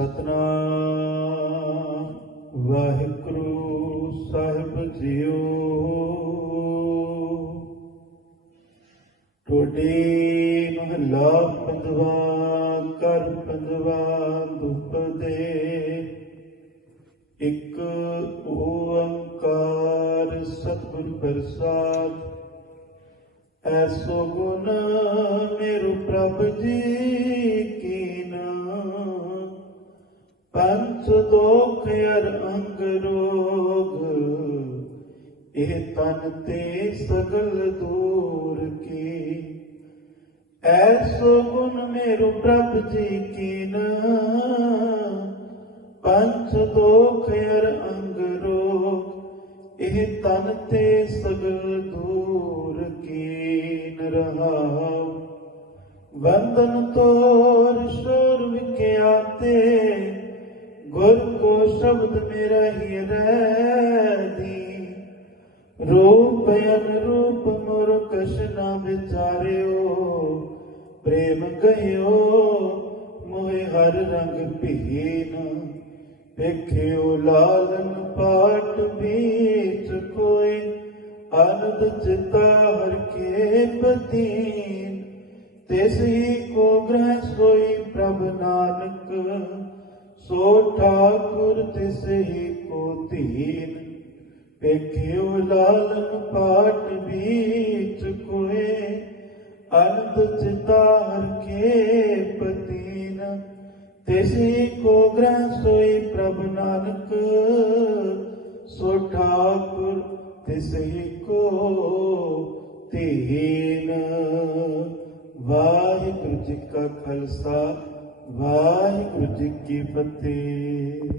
ਸਤਨਾਮ, ਵਾਹਿਗੁਰੂ ਸਾਹਿਬ ਜੀਓ। ਟੋਡੇ ਮਹਲਾ ਪੰਦਵਾ ਕਰ ਪੰਦਵਾ ਦੁੱਖ ਦੇ ਇੱਕ ਓੰਕਾਰ ਸਤਿਗੁਰ ਪ੍ਰਸਾਦ। ਐਸੋ ਗੁਣ ਮੇਰੂ ਪ੍ਰਭ ਜੀ ਪੰਚ ਦੋਖ ਅਰ ਅੰਗ ਰੋਗ, ਇਹ ਤਨ ਤੇ ਸਗਲ ਦੂਰ ਕੀ? ਐਸੋ ਗੁਣ ਮੇਰੂ ਪ੍ਰਭ ਜੀ ਕੀਨਾ ਪੰਚ ਦੋਖ ਅਰ ਅੰਗ ਰੋਗ, ਇਹ ਤਨ ਤੇ ਸਗਲ ਦੂਰ ਕੀਨ ਰਹਾਉ। ਵੰਦਨ ਤੋਰ ਸ਼ੋਰ ਵਿਖਿਆਤੇ ਗੁਰ ਕੋ ਸ਼ਬਦ ਮੇਰਾ ਹਿਰੈ ਦੀ। ਰੂਪ ਅਨਰੂਪ ਮੁਰ ਕਛ ਨਾ ਵਿਚਾਰਿਓ, ਪ੍ਰੇਮ ਕਹਿਓ ਮੋਹਿ ਹਰ ਰੰਗ ਭੀਨ। ਵੇਖਿਓ ਲਾਲਨ ਪਾਟ ਵਿੱਚ ਕੋਈ, ਅਨੰਦ ਚਿਤਾ ਹਰ ਕੇ ਪਤੀਨ ਤਿਸ ਹੀ ਕੋ ਠਾਕੁਰ ਤਿਸ ਹੀ ਕੋ ਧੀਨ, ਵੇਖਿਓ ਲਾਲਨ ਪਾਟ ਵਿੱਚ ਕੋਏ, ਅਨੰਦ ਚਿਤਾ ਕੇ ਪਤੀਨ। ਤਿਸੀ ਕੋ ਗ੍ਰਹਿ ਸੋਈ ਪ੍ਰਭ ਨਾਨਕ, ਸੋ ਠਾਕੁਰ ਤਿਸੀ ਕੋ ਤੀਨ ਵਾਹਿਗੁਰੂ ਜੀ ਕਾ ਖਾਲਸਾ ਵਾਹਿਗੁਰੂ ਜੀ ਕੀ ਫਤਿਹ।